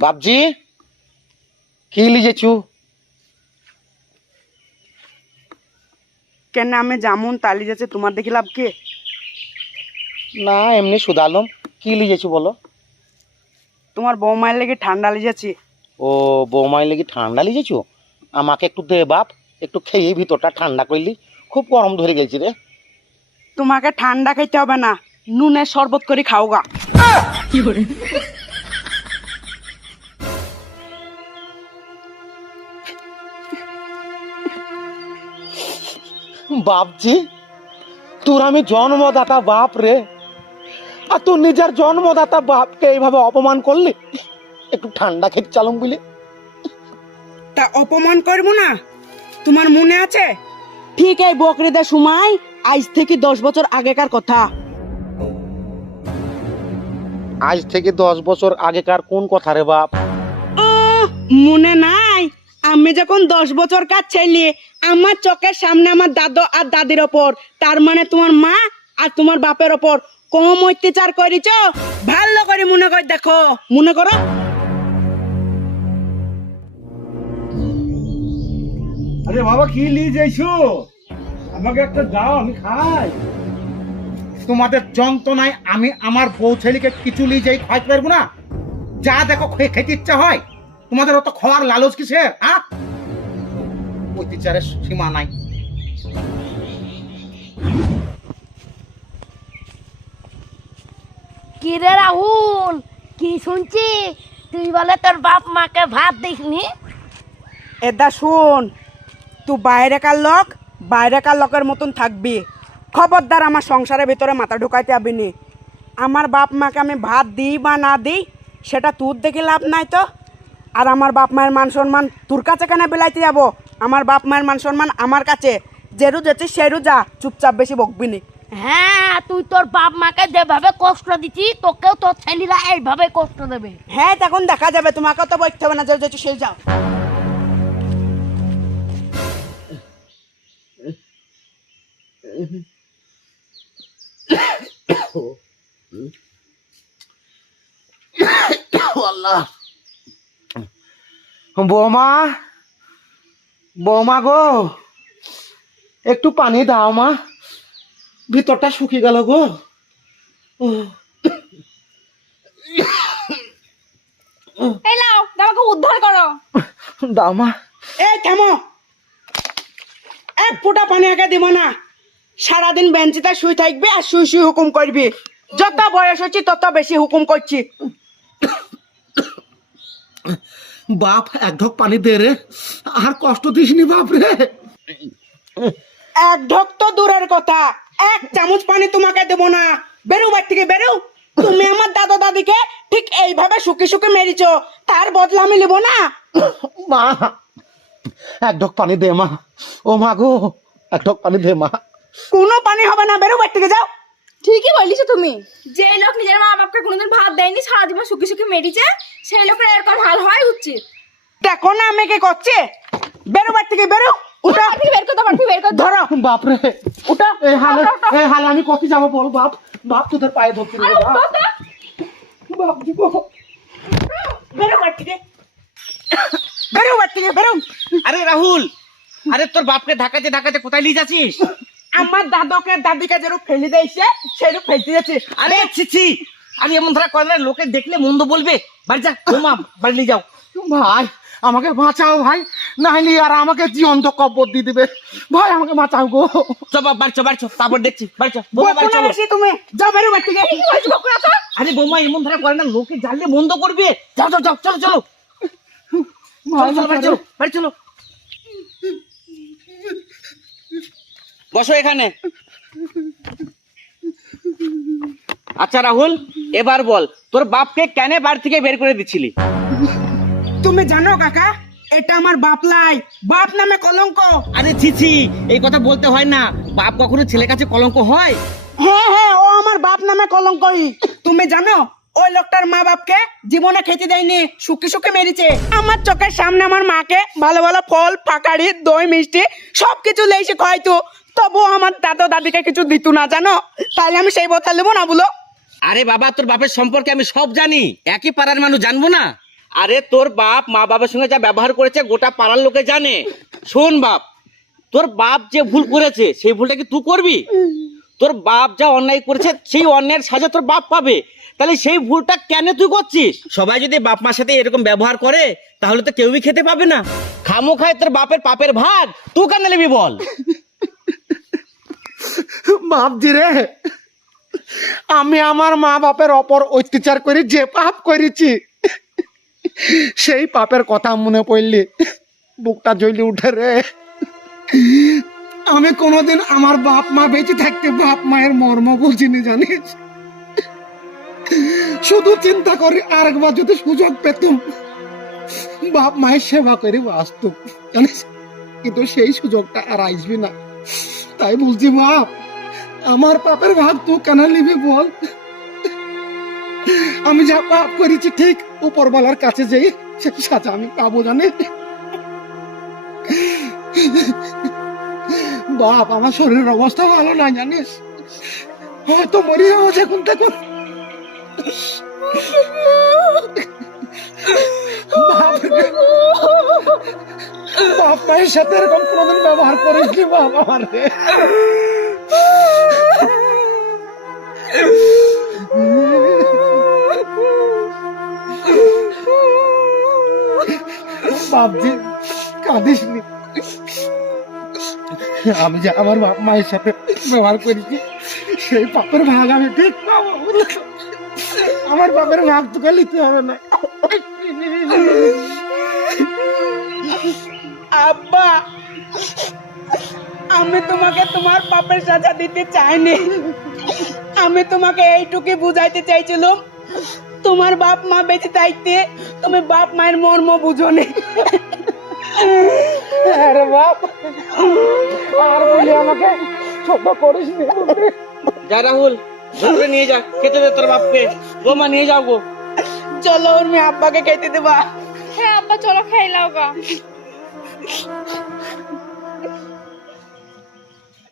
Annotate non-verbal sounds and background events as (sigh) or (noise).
বাপজি কি লিজেছু কেন আমি যেমন তালি যাচ্ছে তোমার দেখি লাভ কে? না এমনি সুদালম কি লিজেছু বলো? তোমার বৌমায়ের লেগে ঠান্ডা লিজেছি ও বৌমাই লেগে ঠান্ডা লিজেছু আমাকে একটু দে বাপ একটু খেয়ে ভিতরটা ঠান্ডা করলি। খুব গরম ধরে গেছি রে। তোমাকে ঠান্ডা খাইতে হবে না নুনের শরবত করে খাও গা বাপজি তোর আমি জন্মদাতা বাপ রে। আর তুই নিজের জন্মদাতা বাপকে এইভাবে অপমান করলি? একটু ঠান্ডা খেতে চালুম বুঝলি তা অপমান করব না? তোমার মনে আছে? ঠিক এই বকরিদের সময় আজ থেকে দশ বছর আগেকার কথা। আজ থেকে দশ বছর আগেকার কোন কথা রে বাপ? মনে নাই। আমি যখন দশ বছর কাজ চাইলি, আমার চোখের সামনে আমার দাদু আর দাদির ওপর, তার মানে তোমার মা আর তোমার বাপের ওপর কম অত্যাচার করেছ? ভালো করে মনে কর দেখো, মনে করো। আরে বাবা, কি নিয়ে যাইছো আমাকে একটা দাও, আমি খাই। তোমাদের যন্ত্রণায় আমি আমার বউ ছেলেকে কিছু নিয়ে যাই খাইতে পারব না? যা দেখো খেতে ইচ্ছা হয়। তোমাদের অত খাওয়ার লালচ কিসের হ্যাঁ? অত্যাচারের সীমা নাই। কি রে রাহুল? কি শুনছি? তুই বলে তোর বাপ মাকে ভাত দিসনি? এদা শুন তুই বাইরেকার লোক বাইরেকার লোকের মতন থাকবি। খবরদার আমার সংসারের ভিতরে মাথা ঢুকাইতে যাবি নি আমার বাপ মাকে আমি ভাত দিই বা না দিই সেটা তোর দেখে লাভ নাই তো? আর আমার বাপ মায়ের মান সম্মান তোর কাছে কেন বেলাইতে যাব? আমার বাপ মায়ের মান সম্মান আমার কাছে। যেরু যেছিস সেরু যা চুপচাপ বেশি বকবি নি। হ্যাঁ তুই তোর বাপ মাকে যেভাবে কষ্ট দিচ্ছি তোকেও তোর ছেলেরা এইভাবে কষ্ট দেবে। হ্যাঁ তখন দেখা যাবে। তোমাকেও তো বলতে হবে না যে যেছু সেই যাও। (coughs) আল্লাহ। বৌমা বৌমা গো একটু পানি দাও মা। ভিতরটা শুকিয়ে গেল গো। এই নাও আমাকে উদ্ধার করো। দাও মা। এই থামো। এক ফুটা পানি আগে দিব না। সারাদিন বেঞ্চিতে শুই থাকবি আর শুই শুই হুকুম করবি। যত বয়স হচ্ছে তত বেশি হুকুম করছি। বাপ এক ঢোক পানি দে রে। আর কষ্ট দিসনি বাপ রে। এক ঢোক তো দূরের কথা। এক চামচ পানি তোমাকে দেবো না। বেরো বাড়ি থেকে বেরো। তুমি আমার দাদা দাদিকে ঠিক এইভাবে শুকে শুকে মেরেছ। তার বদলা আমি নেব না। মা এক ঢোক পানি দে মা। ও মা গো এক ঢোক পানি দে মা। কোনো পানি হবে না। বেরো বাড়ি থেকে যাও। ঠিকই বলিস তুমি। যে লোক নিজের মা বাপকে কোনোদিন ভাত দেয়নি সারা জীবন শুকি শুকি মেরিছে সেই লোকের এরকম হাল হয় উচিত। দেখো না আমি কি করছে। বেরো বাড়ি থেকে বেরো। উঠো। বাড়ি থেকে বের করতে বাড়ি থেকে বের করতে ধরো। বাপ রে উঠো। এই হালে এই হালে আমি কত যাব বল বাপ? বাপ তোদের পায়ে ধরতে রে বাপ। বাপ। বেরো বাড়ি থেকে। বেরো বাড়ি থেকে বেরো। আরে রাহুল আরে তোর বাপকে ঢাকাতে ঢাকাতে কোথায় নিয়ে যাচ্ছিস? আমার দাদকে দাদিকে যেরকম ফেলে দিয়েছে সেরকম ফেলতে যাচ্ছে আরে ছি আমি এমন ধরা করে লোকে দেখলে মন্দ বলবে। বাড়ি যা ঘুমা বাড়ি যাও। ভাই আমাকে বাঁচাও ভাই নাইলে আর আমাকে জীবন্ত কব্বর দিয়ে দিবে। ভাই আমাকে বাঁচাও গো। চ বাপ বাড়ি চ তারপর দেখছি তুমি যাও বেরো বাড়ি থেকে। আরে বৌমা এমন ধরা করে না লোকে জানলে মন্দ করবে। যাও যাও যাও চলো চলো। চলো চলো বাড়ি চলো। বাড়ি চলো। বসো এখানে। আচ্ছা রাহুল এবার বল তোর বাপকে কেন বাড়ি থেকে বের করে দিচ্ছিলি? তুমি জানো কাকা এটা আমার বাপলাই বাপ নামে কলঙ্ক। আরে ছিছি এই কথা বলতে হয় না। বাপ কখনো ছেলের কাছে কলঙ্ক হয়? হ্যাঁ হ্যাঁ ও আমার বাপ নামে কলঙ্কই। তুমি জানো ওই লোকটার মা বাপকে জীবনে খেতে দেয়নি সুখে সুখে মেরেছে। আমার চোখের সামনে আমার মাকে ভালো ভালো ফল ফাঁকাড়ি দই মিষ্টি সব কিছু লেসে খাইতো তবু আমার দাদা দাদিকে কিছু দিত না জানো? তাহলে আমি সেই বোতল দেবো না বলো? আরে বাবা তোর বাপের সম্পর্কে আমি সব জানি। একই পাড়ার মানুষ জানব না? আরে তোর বাপ মা বাবার সঙ্গে যা ব্যবহার করেছে গোটা পাড়ার লোকে জানে। শোন বাপ তোর বাপ যে ভুল করেছে সেই ভুলটা কি তুই করবি? তোর বাপ যা অন্যায় করেছে সেই অন্যায়ের সাজা তোর বাপ পাবে। তাহলে সেই ভুলটা কেন তুই করছিস? সবাই যদি বাপ মার সাথে এরকম ব্যবহার করে তাহলে তো কেউই খেতে পাবে না। খামো খায় তোর বাপের পাপের ভাগ। তুই কেন নেবি বল? বাপজি রে। আমি আমার মা বাপের অপর অত্যাচার করে যে পাপ করেছি, সেই পাপের কথা মনে পড়লি, বুকটা জ্বলি উঠে রে। আমি কোনোদিন আমার বাপ মা বেঁচে থাকতে বাপ মায়ের মর্ম বুঝিনি জানিস? শুধু চিন্তা করি আরেকবার যদি সুযোগ পেতুম, বাপ মায়ের সেবা করে বাঁচতুম, জানিস? কিন্তু সেই সুযোগটা আর আসবি না। তাই বলছি, বাপ আমার পাপের ভাগ তুই কেন নিবি বল? আমি যা পাপ করেছি ঠিক উপরওয়ালার কাছে যাই সে সাজা আমি পাবো জানে? বাপ, আমার শরীরের অবস্থা ভালো না জানিস? হয়তো মরি যাব যখন রে। বাপ মায়ের সাথে এরকম কোনোদিন ব্যবহার করিস নি বাপ আমার। বাপজি কাঁদিস নি আমি যে আমার মায়ের সাথে ব্যবহার করেছি, সেই পাপের ভাগ আমি ঠিক আমার বাপের ভাগ হবে না। আব্বা, আমি তোমাকে তোমার পাপের সাজা দিতে চাইনি। আমি তোমাকে এইটুকুই বুঝাইতে চাইছিলাম তোমার বাপ মা বেঁচে থাকতে তুমি বাপ মায়ের মর্ম বুঝোনি। আরে বাপ আর বলি আমাকে ছোট করিস নি যা রাহুল ধরে নিয়ে যা খেতে দে তোর বাপকে। বৌমা নিয়ে যাও গো। চলো উর্মি আব্বাকে খেতে দেবা। হ্যাঁ আব্বা চলো খাইলাও গা।